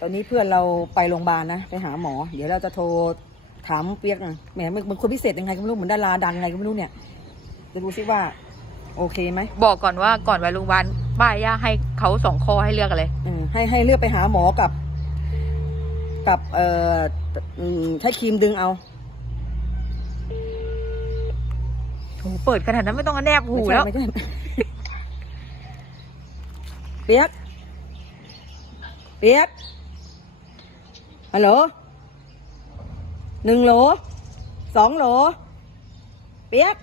ตอนนี้เพื่อนเราไปโรงพยาบาลนะ ไปหาหมอ เดี๋ยวเราจะโทรถามเปียกนะแหมมันมันคนพิเศษยังไงก็ไม่รู้เหมือนดาราดังไงก็ไม่รู้เนี่ยจะดูซิว่า โอเคไหมบอกก่อนว่าก่อนไปโรงพยาบาลป้าย่าให้เขาสองข้อให้เลือกกันเลยอืมให้ให้เลือกไปหาหมอกับ กับเอ่ออืมใช้ครีมดึงเอาหูเปิดขนาดนั้นไม่ต้องแนบหูไม่ใช่แล้ว ไม่ใช่ เปียก เปียกฮัลโหลหนึ่งโหลสองโหลเปียก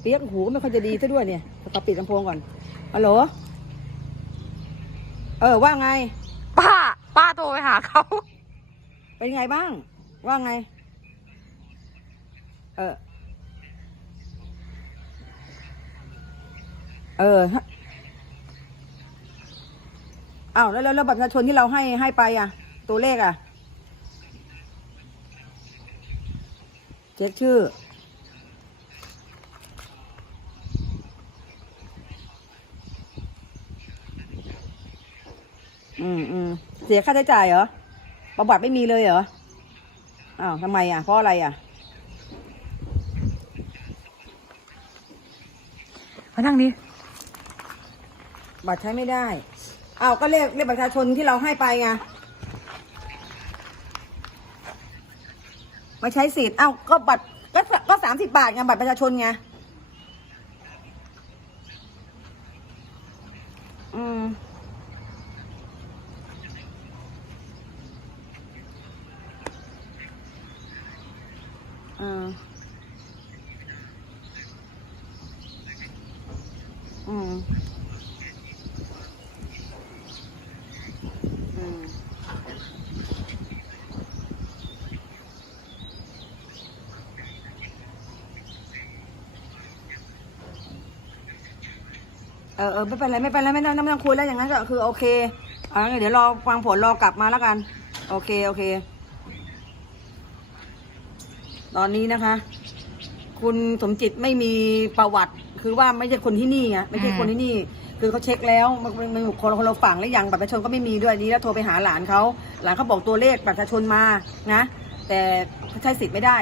เปียกหูไม่ค่อยจะดีซะด้วยเนี่ยขอปิดลำโพงก่อนฮัลโหลเออว่าไง ป้า ป้าโทรไปหาเขา เป็นไงบ้าง ว่าไง เออ เออฮะ อ้าวแล้วแล้วแล้วบัตรประชาชนที่เราให้ให้ไปอะ ตัวเลขอะ เช็คชื่อ อืมอืมเสียค่าใช้จ่ายเหรอ ประวัติไม่มีเลยเหรอ อ้าวทำไมอะ เพราะอะไรอะมานั่งนี่บัตรใช้ไม่ได้ เอาก็เลขเลขประชาชนที่เราให้ไปไงมาใช้สิทธิ์เอ้าก็บัตรก็ก็สามสิบบาทไงบัตรประชาชนไงอืมอืมอืม เออเออไม่เป็นไรไม่เป็นไรไม่ต้องไม่ต้องคุยแล้วอย่างนั้นก็คือโอเคอ่าเดี๋ยวรอฟังผลรอกลับมาแล้วกัน โอเคโอเค ตอนนี้นะคะ คุณสมจิตไม่มีประวัติ คือว่าไม่ใช่คนที่นี่ไงไม่ใช่คนที่นี่ คือเขาเช็คแล้วมันมันคนคนเราฝั่งแล้วอย่างบัตรประชาชนก็ไม่มีด้วยนี้แล้วโทรไปหาหลานเขาหลานเขาบอกตัวเลขบัตรประชาชนมานะแต่ใช้สิทธิ์ไม่ได้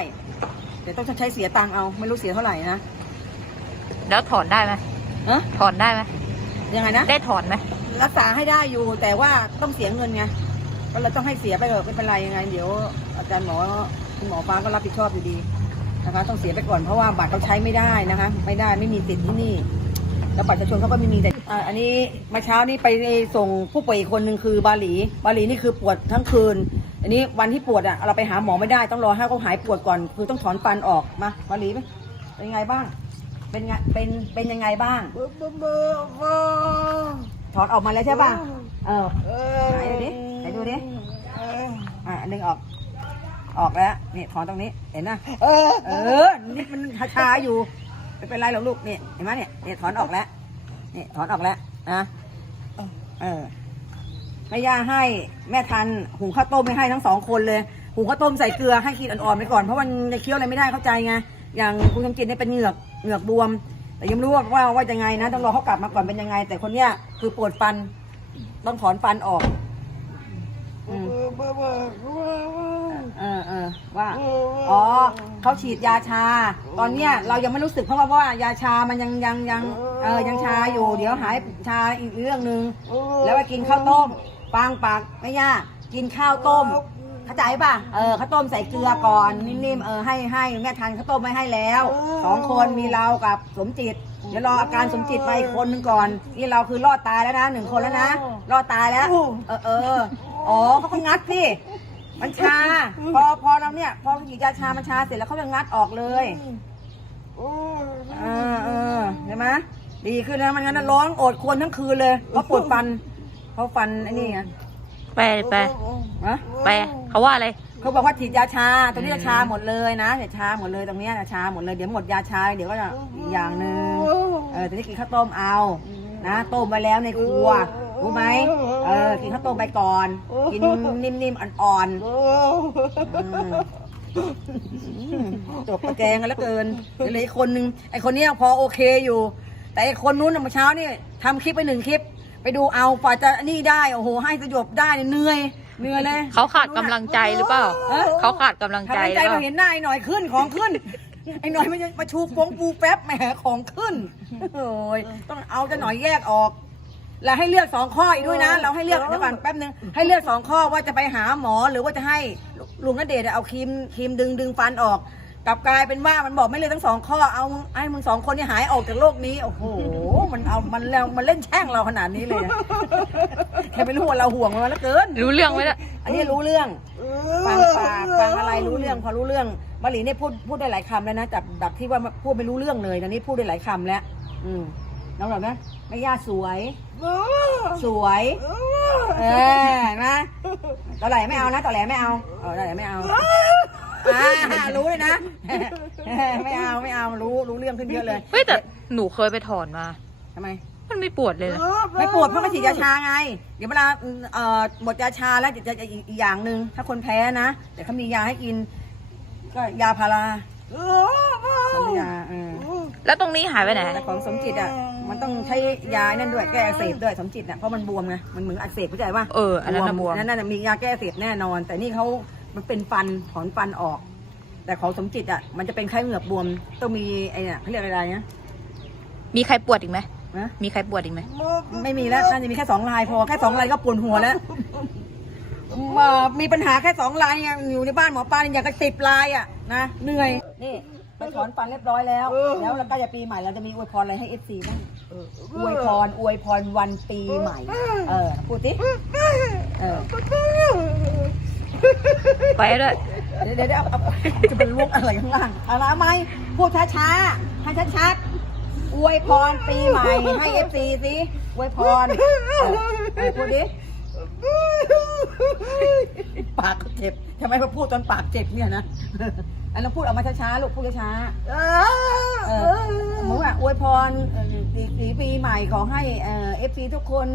เดี๋ยวต้องใช้เสียตังค์เอา ไม่รู้เสียเท่าไหร่นะแล้วถอนได้ไหม ฮะถอนได้ไหมยังไงนะ ได้ถอนไหมรักษาให้ได้อยู่แต่ว่าต้องเสียเงินไงก็เราต้องให้เสียไปเถอะไม่เป็นไรยังไง เดี๋ยวอาจารย์หมอคุณหมอฟ้าก็รับผิดชอบอยู่ดีนะคะ ต้องเสียไปก่อนเพราะว่าบัตรเขาใช้ไม่ได้นะคะ ไม่ได้ไม่มีติดที่นี่แล้วบัตรประชาชนเขาก็ไม่มีแต่อ่าอันนี้เมาเช้านี้ไปส่งผู้ป่วยอีกคนหนึ่งคือบาหลี บาหลีนี่คือปวดทั้งคืน อันนี้วันที่ปวดอะเราไปหาหมอไม่ได้ต้องรอให้เขาหายปวดก่อน คือต้องถอนฟันออกมาบาหลีไหมเป็นยังไงบ้าง เป็นไงเป็นเป็นยังไงบ้างถอนออกมาแล้วใช่ป่ะ เออไหนดูดิไหนดูดิอะอันนึงออก ออกแล้ว นี่ถอนตรงนี้ เห็นนะเออ นี่มันชาๆอยู่ ไม่เป็นไรหรอกลูก นี่ เห็นไหมเนี่ยนี่ถอนออกแล้ว นี่ถอนออกแล้วนะ เออ แม่ย่าให้แม่ทันหุงข้าวต้มไม่ให้ทั้งสองคนเลย หุงข้าวต้มใส่เกลือให้กินอ่อนๆไปก่อน เพราะมันจะเคี้ยวอะไรไม่ได้เข้าใจไง อย่างคุณกำจิตเนี่ยเป็นเหงือก เหงือกบวม แต่ยังไม่รู้ว่าว่าว่ายังไงนะต้องรอเขากลับมาก่อนเป็นยังไง แต่คนเนี้ยคือปวดฟัน ต้องถอนฟันออกอืมเออเออว่าอ๋อเขาฉีดยาชา ตอนเนี้ยเรายังไม่รู้สึกเพราะว่าว่ายาชามันยังยังยังเออยังชาอยู่ เดี๋ยวหายชาอีกเรื่องหนึ่งแล้วไปกินข้าวต้มปางปากไม่ยากกินข้าวต้ม เข้าใจป่ะเออข้าวต้มใส่เกลือก่อนนิ่มๆเออให้ให้แม่ทานข้าวต้มไม่ให้แล้วสองคนมีเรากับสมจิต เดี๋ยวรออาการสมจิตไปอีกคนหนึ่งก่อนนี่เราคือรอดตายแล้วนะหนึ่งคนแล้วนะรอดตายแล้ว เออเอออ๋อเขาก็งัดสิมันชาพอพอเราเนี่ยพอหยิบยาชามันชาเสร็จแล้วเขาจะงัดออกเลยเออเออเห็นไหมดีขึ้นแล้วมันงั้นนะร้องโอดครวรทั้งคืนเลยเพราะปวดฟันเพราะฟันไอ้นี่ไง แปลแปลนะแปลเขาว่าอะไรเขาบอกว่าฉีดยาชาตรงนี้จะชาหมดเลยนะเดี๋ยวชาหมดเลยตรงเนี้ยชาหมดเลยเดี๋ยวหมดยาชาเดี๋ยวก็จะอีกอย่างหนึ่งเออตอนนี้กินข้าวต้มเอานะต้มไปแล้วในครัวรู้ไหมเออกินข้าวต้มไปก่อน กินนิ่มๆอ่อนๆอืมจบกระแจงกันแล้วเกินเดี๋ยวเหลืออีกคนนึงไอคนเนี้ยพอโอเคอยู่ แต่ไอคนนู้นน่ะเมื่อเช้านี่ทำคลิปไปหนึ่งคลิป ไปดูเอากว่าจะนี่ได้โอ้โหให้สยบได้เนี่ยเหนื่อยเหนื่อยเลยเขาขาดกำลังใจหรือเปล่าเอ้ยเขาขาดกำลังใจทำหใจรือเปมาล่าเห็นหน้าไอ้หน่อยขึ้นของขึ้น ไอ้หน่อยมันจะมาชูโปงปูแป๊บแหมของขึ้นโอ้ยต้องเอาจะหน่อยแยกออก แล้วให้เลือกสองข้ออีกด้วยนะ เราให้เลือกเดี๋ยวก่อนแป๊บนึงให้เลือกสองข้อว่าจะไปหาหมอหรือว่าจะให้ลุงนเดชน์เอาครีมครีมดึงดึงฟันออกกลับกลายเป็นว่ามันบอกไม่เลยทั้งสองข้อเอาให้มึงสองคนนี่หายออกจากโลกนี้โอ้โห มันเอามันแล้วมันเล่นแช่งเราขนาดนี้เลยนะแค่ไม่รู้ว่าเราห่วงมันแล้วเกิน รู้เรื่องไหมล่ะ อันนี้รู้เรื่องฟังปากฟังอะไรรู้เรื่อง พอรู้เรื่องบาหลีเนี่ยพูดพูดได้หลายคำแล้วนะจากจากที่ว่าพูดไม่รู้เรื่องเลยตอนนี้พูดได้หลายคำแล้ว อืมน้องแบบนะแม่ย่าสวย สวย เออนะตอแหลไม่เอานะตอแหลไม่เอาเออตอแหลไม่เอาอ่ารู้เลยนะ ไม่เอาไม่เอารู้รู้เรื่องขึ้นเยอะเลย เฮ้ยแต่หนูเคยไปถอนมา ทำไม มันไม่ปวดเลยนะไม่ปวดเพราะเขาฉีดยาชาไง เดี๋ยวเวลาเอ่อหมดยาชาแล้วจะจะจะอีกอย่างหนึ่งถ้าคนแพ้นะเดี๋ยวเขามียาให้กิน ก็ยาพาราสัญญาเออแล้วตรงนี้หายไปไหน แต่ของสมจิตอะมันต้องใช้ยานั่นด้วยแก้อักเสบด้วยสมจิตอะเพราะมันบวมไงมันเหมือนอักเสบเข้าใจป่ะเอออันนั้นนะบวมนั่นน่ะมียาแก้อักเสบแน่นอน แต่นี่เขามันเป็นฟันถอนฟันออก แต่ของสมจิตอะมันจะเป็นไข้เหงือกบวมต้องมีไอ้เนี่ยเขาเรียกอะไรนะมีใครปวดอีกไหม นะมีใครปวดอีกไหมไม่มีแล้วน่าจะมีแค่สองลายพอแค่สองลายก็ปวดหัวแล้วมามีปัญหาแค่สองลายเนี่ยอยู่ในบ้านหมอปลาเนี่ยอยากจะสิบลายอะนะเหนื่อยนี่ไปถอนฟันเรียบร้อยแล้ว แล้วเราก็จะปีใหม่เราจะมีอวยพรอะไรให้เอฟซีบ้างอวยพรอวยพรวันปีใหม่ เออพูดสิเออไปด้วยเดี๋ยวเดี๋ยวเดี๋ยวเอาเอาจะเป็นลวกอะไรข้างล่างอะไรไหมพูดช้าๆให้ชัดๆ อวยพรปีใหม่ให้เอฟซีสิอวยพรเออพูดดิปากเจ็บทำไมมาพูดตอนปากเจ็บเนี่ยนะอันนั้นพูดออกมาช้าๆลูกพูดช้าๆเออหมูอะอวยพรสีสีปีใหม่ขอให้เอฟซีทุกคน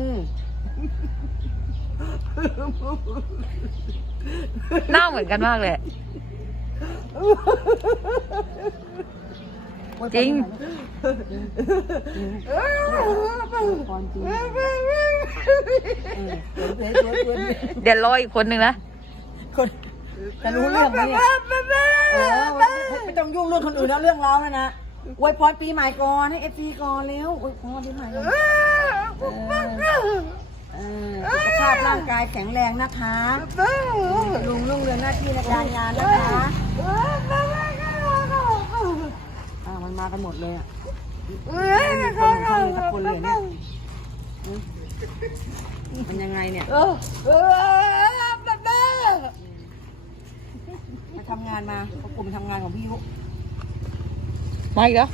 หน้าเหมือนกันมากเลย จริงอวยพรจริงเออสวยสวยสวยสวยเดี๋ยวรออีกคนนึงนะคนจะรู้เรื่องไหมเนี่ยเออไม่ไม่ต้องยุ่งเรื่องคนอื่นแล้วเรื่องเราเลยนะอวยพรปีใหม่ก่อนให้เอฟซีก่อนเร็วอวยพรปีใหม่ก่อนเออสุขภาพร่างกายแข็งแรงนะคะลุงลุงเรือนหน้าที่ในการงานนะคะอ่า มากันหมดเลยอะไม่มีคนของเขาเลยสักคนเลยเนี่ยมันยังไงเนี่ยเออเออมาทำงานมาเขากลุ่มทำงานของพี่ยุมาอีกแล้ว